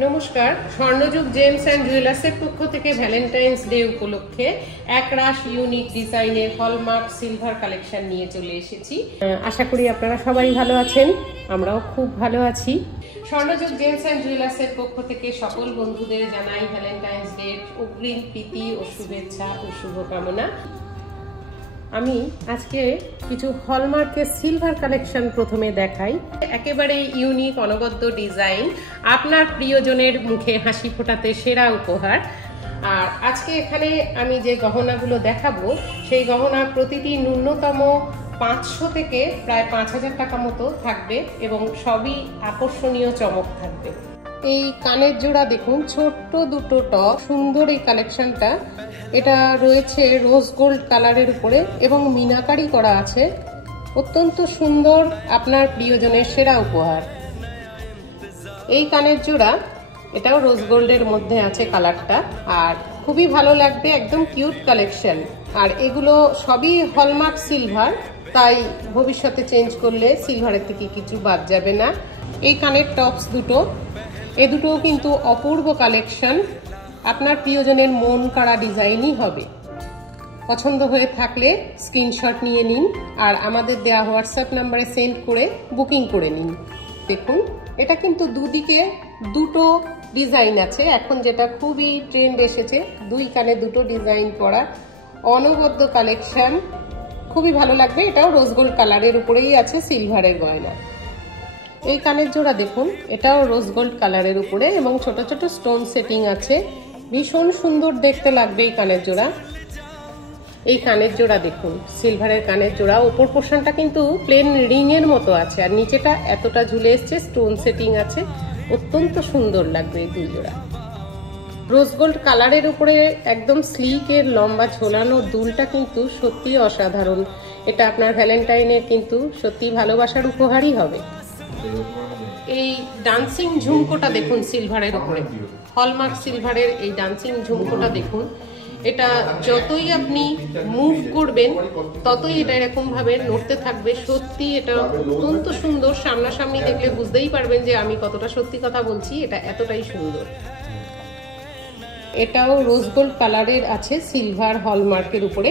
নমস্কার, স্বর্ণযুগ James and জুয়েলার্সের পক্ষ থেকে ভ্যালেন্টাইন্স ডে উপলক্ষে একরাশ ইউনিক ডিজাইনের হলমার্ক সিলভার কালেকশন নিয়ে চলে এসেছি। আশা করি আপনারা সবাই ভালো আছেন, আমরাও খুব ভালো আছি। স্বর্ণযুগ জেমস অ্যান্ড জুয়েলার্সের পক্ষ থেকে সকল বন্ধুদের জানাই ভ্যালেন্টাইন্স ডে অগ্রিম প্রীতি ও শুভেচ্ছা ও শুভকামনা। আমি আজকে কিছু হলমার্কের সিলভার কালেকশন প্রথমে দেখাই। একেবারে ইউনিক অনবদ্য ডিজাইন, আপনার প্রিয়জনের মুখে হাসি ফোটাতে সেরা উপহার। আর আজকে এখানে আমি যে গহনাগুলো দেখাবো সেই গহনা প্রতিটি ন্যূনতম 500 থেকে প্রায় 5000 টাকা মতো থাকবে এবং সবই আকর্ষণীয় চমক থাকবে। এই কানের জোড়া দেখুন, ছোট্ট দুটো টপ, সুন্দর এই কালেকশনটা। এটা রয়েছে রোজ গোল্ড কালারের উপরে এবং মিনাকারি করা আছে, অত্যন্ত সুন্দর, আপনার প্রিয়জনের সেরা উপহার। এই কানের জোড়া এটাও রোজ গোল্ডের মধ্যে আছে কালারটা, আর খুবই ভালো লাগবে, একদম কিউট কালেকশন। আর এগুলো সবই হলমার্ক সিলভার, তাই ভবিষ্যতে চেঞ্জ করলে সিলভারের থেকে কিছু বাদ যাবে না। এই কানের টপস দুটো, এ দুটোও কিন্তু অপূর্ব কালেকশন, আপনার প্রিয়জনের মন কাড়া ডিজাইনই হবে। পছন্দ হয়ে থাকলে স্ক্রিনশট নিয়ে নিন আর আমাদের দেওয়া হোয়াটসঅ্যাপ নাম্বারে সেন্ড করে বুকিং করে নিন। দেখুন, এটা কিন্তু দুদিকে দুটো ডিজাইন আছে, এখন যেটা খুবই ট্রেন্ড এসেছে, দুই কানে দুটো ডিজাইন করা অনবদ্য কালেকশন, খুবই ভালো লাগবে। এটাও রোজ গোল্ড কালারের উপরেই আছে সিলভারের গয়না। এই কানের জোড়া দেখুন, এটাও রোজ গোল্ড কালারের উপরে এবং ছোট ছোট স্টোন সেটিং আছে, ভীষণ সুন্দর দেখতে লাগবে এই কানের জোড়া। এই কানের জোড়া দেখুন, সিলভারের কানের জোড়া, উপর পোর্শনটা কিন্তু প্লেন রিং এর মতো আছে আর নিচেটা এতটা ঝুলে এসছে, স্টোন সেটিং আছে, অত্যন্ত সুন্দর লাগবে এই দুই জোড়া। রোজ গোল্ড কালারের উপরে একদম স্লিকের লম্বা ঝোলানো দুলটা কিন্তু সত্যি অসাধারণ। এটা আপনার ভ্যালেন্টাইনের কিন্তু সত্যি ভালোবাসার উপহারই হবে। এই ডান্সিং ঝুমকোটা দেখুন সিলভারের উপরে, হলমার্ক সিলভারের এই ডান্সিং ঝুমকোটা দেখুন। এটা যতই আপনি মুভ করবেন ততই এটা এরকম ভাবে নড়তে থাকবে, সত্যি এটা অত্যন্ত সুন্দর। সামনাসামনি দেখলে বুঝতেই পারবেন যে আমি কতটা সত্যি কথা বলছি, এটা এতটাই সুন্দর। এটাও রোজ গোল্ড কালারের আছে সিলভার হলমার্কের উপরে,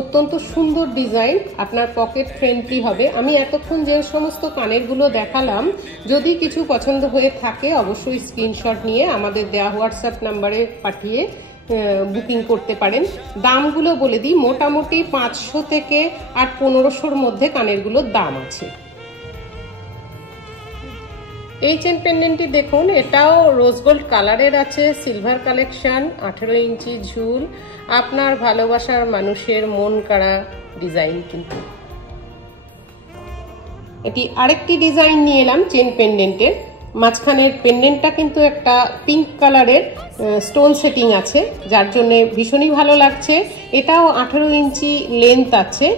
অত্যন্ত সুন্দর ডিজাইন, আপনার পকেট ফ্রেন্ডলি হবে। আমি এতক্ষণ যে সমস্ত কানের গুলো দেখালাম, যদি কিছু পছন্দ হয়ে থাকে অবশ্যই স্ক্রিনশট নিয়ে আমাদের দেওয়া হোয়াটসঅ্যাপ নাম্বারে পাঠিয়ে বুকিং করতে পারেন। দামগুলো বলে দিই, মোটামুটি 500 থেকে আর 1500-র মধ্যে কানেরগুলোর দাম আছে। এই চেন পেন্ডেন্টটি দেখুন, এটাও রোজ গোল্ড কালারের আছে, সিলভার কালেকশন, 18 ইঞ্চি ঝুল, আপনার ভালোবাসার মানুষের মন কাড়া ডিজাইন। কিন্তু এটি আরেকটি ডিজাইন নিয়ে এলাম চেন পেন্ডেন্টের, মাঝখানের পেন্ডেন্টটা কিন্তু একটা পিঙ্ক কালারের স্টোন সেটিং আছে, যার জন্য ভীষণই ভালো লাগছে। এটাও 18 ইঞ্চি লেন্থ আছে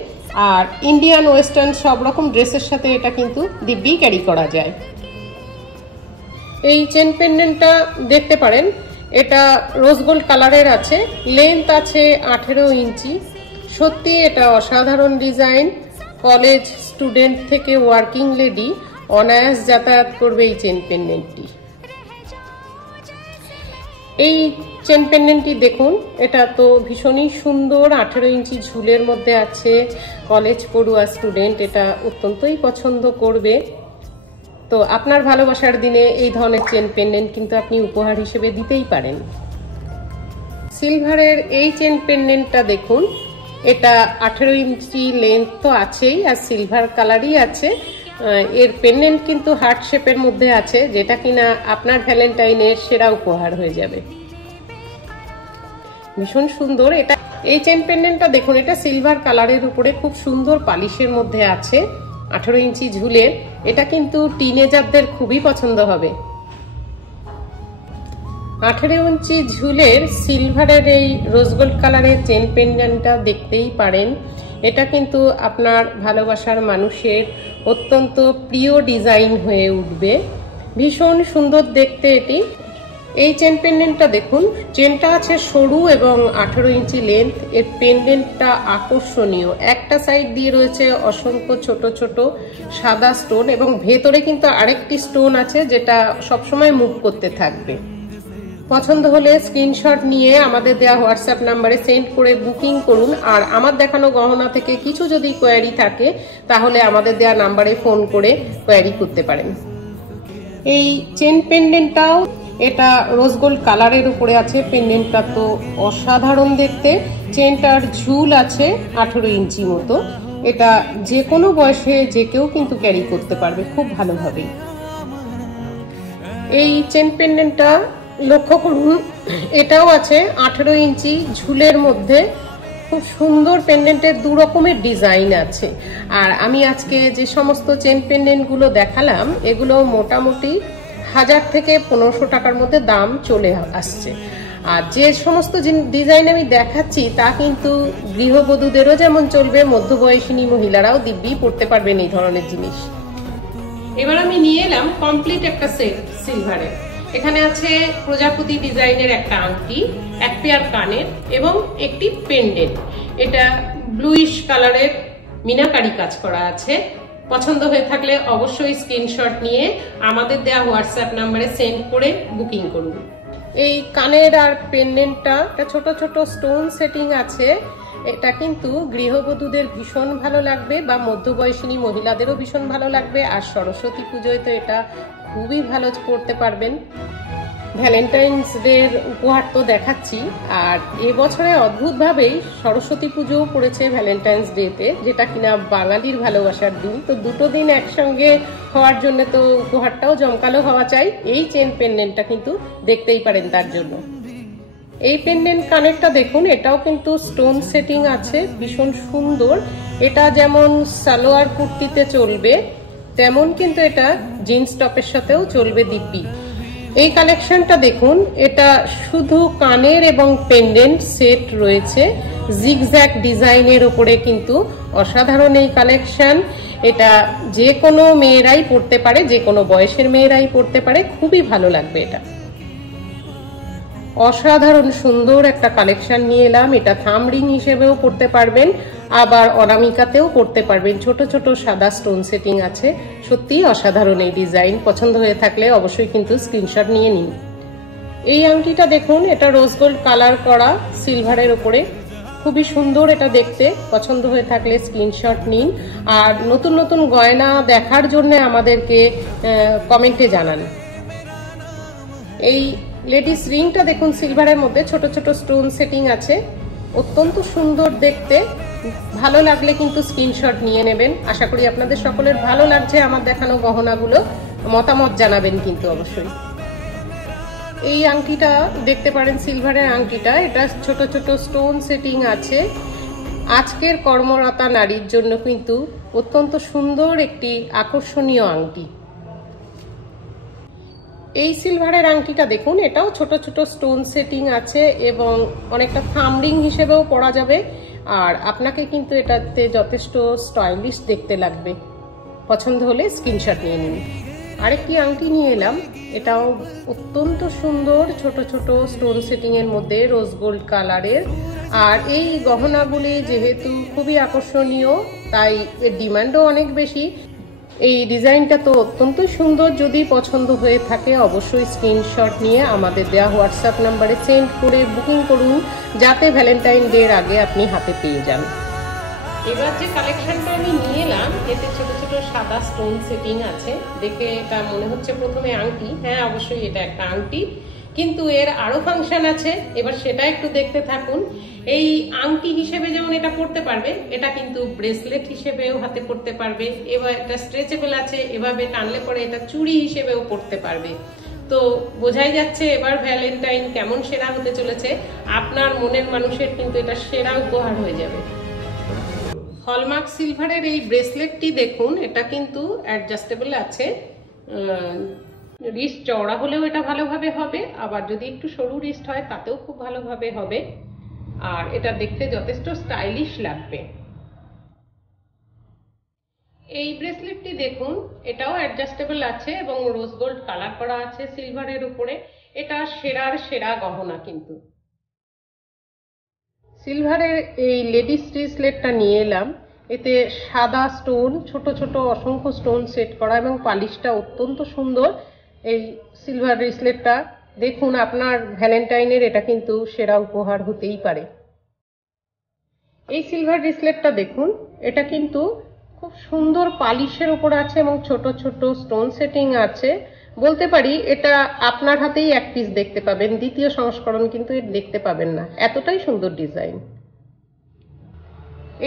আর ইন্ডিয়ান ওয়েস্টার্ন সব রকম ড্রেসের সাথে এটা কিন্তু দিব্যি ক্যারি করা যায়। এই চেন পেন্ডেন্টটা দেখতে পারেন, এটা রোজ গোল্ড কালারের আছে, লেন্থ আছে 18 ইঞ্চি, সত্যি এটা অসাধারণ ডিজাইন। কলেজ স্টুডেন্ট থেকে ওয়ার্কিং লেডি অনায়াস যাতায়াত করবে এই চেন পেন্ডেন্টটি। এই চেন পেন্ডেন্টটি দেখুন, এটা তো ভীষণই সুন্দর, 18 ইঞ্চি ঝুলের মধ্যে আছে, কলেজ পড়ুয়া স্টুডেন্ট এটা অত্যন্তই পছন্দ করবে। তো আপনার ভালোবাসার দিনে এই ধরনের চেন পেন্ডেন্ট কিন্তু আপনি উপহার হিসেবে দিতেই পারেন। সিলভারের এই চেন পেন্ডেন্টটা দেখুন, এটা 18 ইঞ্চি লেন্থ তো আছেই আর সিলভার কালারই আছে। এর পেন্ডেন্ট কিন্তু হার্ট শেপের মধ্যে আছে, যেটা কিনা আপনার ভ্যালেন্টাইনের সেরা উপহার হয়ে যাবে। ভীষণ সুন্দর এটা। এই চেন পেন্ডেন্টটা দেখুন, এটা সিলভার কালারের উপরে খুব সুন্দর পালিশের মধ্যে আছে, 18 ইঞ্চি ঝুলের, এটা কিন্তু টিনেজারদের খুবই পছন্দ হবে। 18 ইঞ্চি ঝুলের সিলভারের এই রোজ গোল্ড কালারের চেন পেন্ডেন্টটা দেখতেই পারেন, এটা কিন্তু আপনার ভালোবাসার মানুষের অত্যন্ত প্রিয় ডিজাইন হয়ে উঠবে, ভীষণ সুন্দর দেখতে এটি। এই চেন পেন্ডেন্টটা দেখুন, চেনটা আছে সরু এবং 18 ইঞ্চি লেন্থ। এর পেন্ডেন্টটা আকর্ষণীয়, একটা সাইড দিয়ে রয়েছে অসংখ্য ছোট ছোট সাদা স্টোন এবং ভেতরে কিন্তু আরেকটি স্টোন আছে যেটা সবসময় মুভ করতে থাকবে। পছন্দ হলে স্ক্রিনশট নিয়ে আমাদের দেওয়া হোয়াটসঅ্যাপ নাম্বারে সেন্ড করে বুকিং করুন। আর আমার দেখানো গহনা থেকে কিছু যদি কোয়ারি থাকে তাহলে আমাদের দেওয়া নাম্বারে ফোন করে কোয়ারি করতে পারেন। এই চেন পেন্ডেন্টটাও এটা রোজ গোল্ড কালারের উপরে আছে। পেন্ডেন্টটা তো অসাধারণ দেখতে। চেনটার ঝুল আছে 18 ইঞ্চি মতো। এটা যে কোনো বয়সে যে কেউ কিন্তু ক্যারি করতে পারবে খুব ভালোভাবেই। এই চেন পেন্ডেন্টটা লক্ষ্য করুন, এটাও আছে 18 ইঞ্চি ঝুলের মধ্যে। খুব সুন্দর পেন্ডেন্টের দু রকমের ডিজাইন আছে। আর আমি আজকে যে সমস্ত চেন পেন্ডেন্টগুলো দেখালাম এগুলো মোটামুটি 1000 থেকে 1500 টাকার মধ্যে দাম চলে আসছে। আর যে সমস্ত ডিজাইন আমি দেখাচ্ছি তা কিন্তু গৃহবধূদেরও যেমন চলবে, মধ্যবয়সিনী মহিলারাও দিব্যি পড়তে পারবেন এই ধরনের জিনিস। এবার আমি নিয়ে এলাম কমপ্লিট একটা সেট সিলভারের। এখানে আছে প্রজাপতি ডিজাইনের একটা আংটি, এক পেয়ার কানের এবং একটি পেন্ডেন্ট। এটা ব্লুইশ কালারের মিনাকারি কাজ করা আছে। পছন্দ হয়ে থাকলে অবশ্যই স্ক্রিনশট নিয়ে আমাদের দেওয়া হোয়াটসঅ্যাপ নাম্বারে সেন্ড করে বুকিং করুন। এই কানের আর পেন্ডেন্টটা ছোট ছোট স্টোন সেটিং আছে। এটা কিন্তু গৃহবধূদের ভীষণ ভালো লাগবে বা মধ্যবয়সিনী মহিলাদেরও ভীষণ ভালো লাগবে। আর সরস্বতী পুজোয় তো এটা খুবই ভালো করতে পারবেন। ভ্যালেন্টাইন্স ডের উপহার তো দেখাচ্ছি, আর এবছরে অদ্ভুতভাবেই সরস্বতী পুজোও পড়েছে ভ্যালেন্টাইন্স ডেতে, যেটা কিনা বাঙালির ভালোবাসার দিন। তো দুটো দিন একসঙ্গে হওয়ার জন্য তো উপহারটাও জমকালো হওয়া চাই। এই চেন পেন্ডেন্টটা কিন্তু দেখতেই পারেন তার জন্য। এই পেন্ডেন্ট কানেরটা দেখুন, এটাও কিন্তু স্টোন সেটিং আছে, ভীষণ সুন্দর। এটা যেমন সালোয়ার কুর্তিতে চলবে তেমন কিন্তু এটা জিন্স টপের সাথেও চলবে দিব্যি। এই কালেকশনটা দেখুন, এটা শুধু কানের এবং পেন্ডেন্ট সেট রয়েছে জিগজ্যাগ ডিজাইনের উপরে, কিন্তু অসাধারণ এই কালেকশন। এটা যে কোনো মেয়েরাই পড়তে পারে, যে কোনো বয়সের মেয়েরাই পড়তে পারে, খুবই ভালো লাগবে। এটা অসাধারণ সুন্দর একটা কালেকশন নিয়ে এলাম। এটা থাম রিং হিসেবেও পড়তে পারবেন, আবার অনামিকাতেও পড়তে পারবেন। ছোট ছোট সাদা স্টোন সেটিং আছে, সত্যি অসাধারণ এই ডিজাইন। পছন্দ হয়ে থাকলে অবশ্যই কিন্তু স্ক্রিনশট নিয়ে নিন। এই আংটিটা দেখুন, এটা রোজ গোল্ড কালার করা সিলভারের উপরে, খুবই সুন্দর এটা দেখতে। পছন্দ হয়ে থাকলে স্ক্রিনশট নিন। আর নতুন নতুন গয়না দেখার জন্য আমাদেরকে কমেন্টে জানান। এই লেডিস রিংটা দেখুন, সিলভারের মধ্যে ছোট ছোট স্টোন সেটিং আছে, অত্যন্ত সুন্দর দেখতে। ভালো লাগলে কিন্তু স্ক্রিনশট নিয়ে নেবেন। আশা করি আপনাদের সকলের ভালো লাগছে আমার দেখানো গহনাগুলো। মতামত জানাবেন কিন্তু অবশ্যই। এই আংটিটা দেখতে পারেন, সিলভারের আংটিটা, এটা ছোট ছোট স্টোন সেটিং আছে। আজকের কর্মরতা নারীর জন্য কিন্তু অত্যন্ত সুন্দর একটি আকর্ষণীয় আংটি। এই সিলভারের আংটিটা দেখুন, এটাও ছোট ছোট স্টোন সেটিং আছে এবং অনেকটা থাম রিং হিসেবেও পরা যাবে। আর আপনাকে কিন্তু এটাতে যথেষ্ট স্টাইলিশ দেখতে লাগবে। পছন্দ হলে স্ক্রিনশট নিয়ে নিন। আরেকটি আংটি নিয়ে এলাম, এটাও অত্যন্ত সুন্দর, ছোট ছোট স্টোন সেটিং এর মধ্যে রোজ গোল্ড কালারের। আর এই গহনাগুলি যেহেতু খুবই আকর্ষণীয় তাই এর ডিমান্ডও অনেক বেশি। এই ডিজাইনটা তো অত্যন্ত সুন্দর। যদি পছন্দ হয়ে থাকে অবশ্যই স্ক্রিনশট নিয়ে আমাদের দেওয়া হোয়াটসঅ্যাপ নাম্বারে সেন্ড করে বুকিং করুন, যাতে ভ্যালেন্টাইন ডের আগে আপনি হাতে পেয়ে যান। এবার যে কালেকশনটা আমি নিয়ে এলাম, এতে ছোট ছোট সাদা স্টোন সেটিং আছে। দেখে এটা মনে হচ্ছে প্রথমে আংটি, হ্যাঁ অবশ্যই এটা একটা আংটি, কিন্তু এর আরো ফাংশন আছে। এবার সেটা একটু দেখতে থাকুন। এই আংটি হিসেবে যেমন এটা পড়তে পারবে, এটা কিন্তু ব্রেসলেট হিসেবেও হাতে পড়তে পারবে। এবার এটা স্ট্রেচেবল আছে, এভাবে টানলে পরে এটা চুড়ি হিসেবেও পড়তে পারবে। তো বোঝাই যাচ্ছে এবার ভ্যালেন্টাইন কেমন সেরা হতে চলেছে। আপনার মনের মানুষের কিন্তু এটা সেরা উপহার হয়ে যাবে। হলমার্ক সিলভারের এই ব্রেসলেটটি দেখুন, এটা কিন্তু অ্যাডজাস্টেবল আছে। রিস্ট চওড়া হলেও এটা ভালোভাবে হবে, আবার যদি একটু সরু রিস্ট হয় তাতেও খুব ভালোভাবে হবে। আর এটা দেখতে যথেষ্ট স্টাইলিশ লাগবে। এই ব্রেসলেটটি দেখুন, এটাও অ্যাডজাস্টেবল আছে এবং রোজ গোল্ড কালার করা আছে সিলভারের উপরে। এটা সেরার সেরা গহনা। কিন্তু সিলভারের এই লেডিস ব্রেসলেটটা নিয়ে এলাম। এতে সাদা স্টোন, ছোট ছোট অসংখ্য স্টোন সেট করা এবং পালিশটা অত্যন্ত সুন্দর। এই সিলভার ব্রেসলেটটা দেখুন, আপনার ভ্যালেন্টাইনের এটা কিন্তু সেরা উপহার হতেই পারে। এই সিলভার ব্রেসলেটটা দেখুন, এটা কিন্তু খুব সুন্দর পালিশের উপর আছে এবং ছোট ছোট স্টোন সেটিং আছে। বলতে পারি এটা আপনার হাতেই এক পিস দেখতে পাবেন, দ্বিতীয় সংস্করণ কিন্তু এর দেখতে পাবেন না, এতটাই সুন্দর ডিজাইন।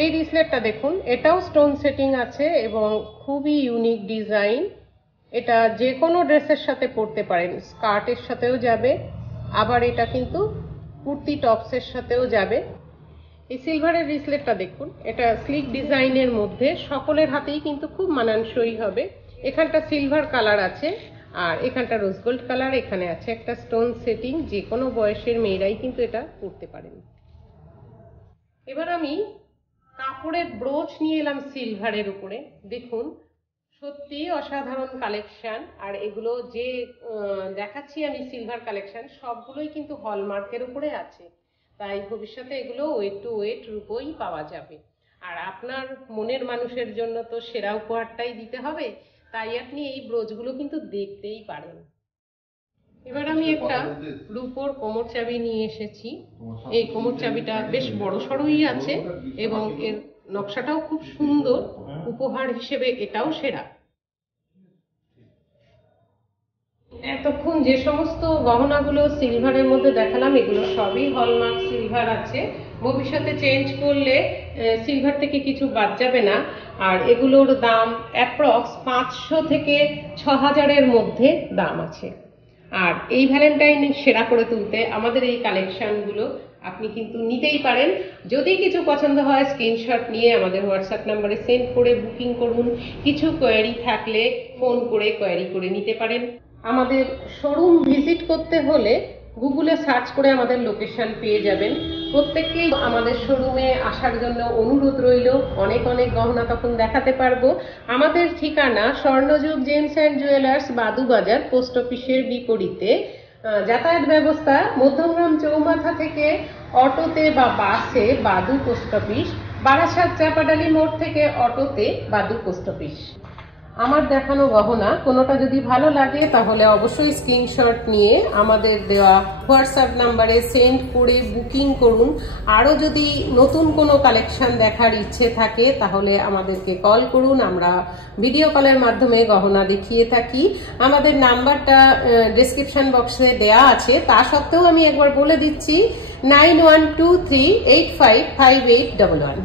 এই ব্রেসলেটটা দেখুন, এটাও স্টোন সেটিং আছে এবং খুবই ইউনিক ডিজাইন। এটা যে কোনো ড্রেসের সাথে পরতে পারেন, স্কার্টের সাথেও যাবে, আবার এটা কিন্তু কুর্তি টপসের সাথেও যাবে। এই সিলভারের ব্রেসলেটটা দেখুন, এটা স্লিক ডিজাইনের মধ্যে সকলের হাতেই কিন্তু খুব মানানসই হবে। এখানটা সিলভার কালার আছে আর এখানটা রোজ গোল্ড কালার, এখানে আছে একটা স্টোন সেটিং। যে কোনো বয়সের মেয়েরাই কিন্তু এটা পরতে পারেন। এবার আমি কাপড়ের ব্রোচ নিয়ে এলাম সিলভারের উপরে। দেখুন, সত্যি অসাধারণ কালেকশন। আর এগুলো যে দেখাচ্ছি আমি সিলভার কালেকশন, সবগুলোই কিন্তু হলমার্কের উপরে আছে, তাই ভবিষ্যতে এগুলো ওয়েট টু ওয়েট রূপেই পাওয়া যাবে। আর আপনার মনের মানুষের জন্য তো সেরা উপহারটাই দিতে হবে, তাই আপনি এই ব্রোচগুলো কিন্তু দেখতেই পারেন। এবার আমি একটা রূপোর কোমর চাবি নিয়ে এসেছি। এই কোমর চাবিটা বেশ বড় সড়ই আছে এবং এর নকশাটাও খুব সুন্দর। উপহার হিসেবে এটাও সেরা। এতক্ষণ যে সমস্ত গহনাগুলো সিলভারের মধ্যে দেখালাম, এগুলো সবই হলমার্ক সিলভার আছে। ভবিষ্যতে চেঞ্জ করলে সিলভার থেকে কিছু বাদ যাবে না। আর এগুলোর দাম অ্যাপ্রক্স 500 থেকে 6000-এর মধ্যে দাম আছে। আর এই ভ্যালেন্টাইন সেরা করে তুলতে আমাদের এই কালেকশনগুলো আপনি কিন্তু নিতেই পারেন। যদি কিছু পছন্দ হয় স্ক্রিনশট নিয়ে আমাদের হোয়াটসঅ্যাপ নাম্বারে সেন্ড করে বুকিং করুন। কিছু কোয়ারি থাকলে ফোন করে কোয়ারি করে নিতে পারেন। আমাদের শোরুম ভিজিট করতে হলে গুগলে সার্চ করে আমাদের লোকেশন পেয়ে যাবেন। প্রত্যেককেই আমাদের শোরুমে আসার জন্য অনুরোধ রইল। অনেক অনেক গহনা তখন দেখাতে পারবো। আমাদের ঠিকানা স্বর্ণযুগ James and jewellers, Badubazar, post অফিসের বিপরীতে। যাতায়াত ব্যবস্থা মধ্যমগ্রাম চৌমাথা থেকে অটোতে বা বাসে বাদু পোস্ট অফিস, বারাসাত চাপাডালি মোড় থেকে অটোতে বাদু পোস্ট অফিস। আমার দেখানো গহনা কোনোটা যদি ভালো লাগে তাহলে অবশ্যই স্ক্রিনশট নিয়ে আমাদের দেওয়া হোয়াটসঅ্যাপ নাম্বারে সেন্ড করে বুকিং করুন। আরও যদি নতুন কোনো কালেকশন দেখার ইচ্ছে থাকে তাহলে আমাদেরকে কল করুন, আমরা ভিডিও কলের মাধ্যমে গহনা দেখিয়ে থাকি। আমাদের নাম্বারটা ডেসক্রিপশন বক্সে দেয়া আছে, তা সত্ত্বেও আমি একবার বলে দিচ্ছি 9123855811।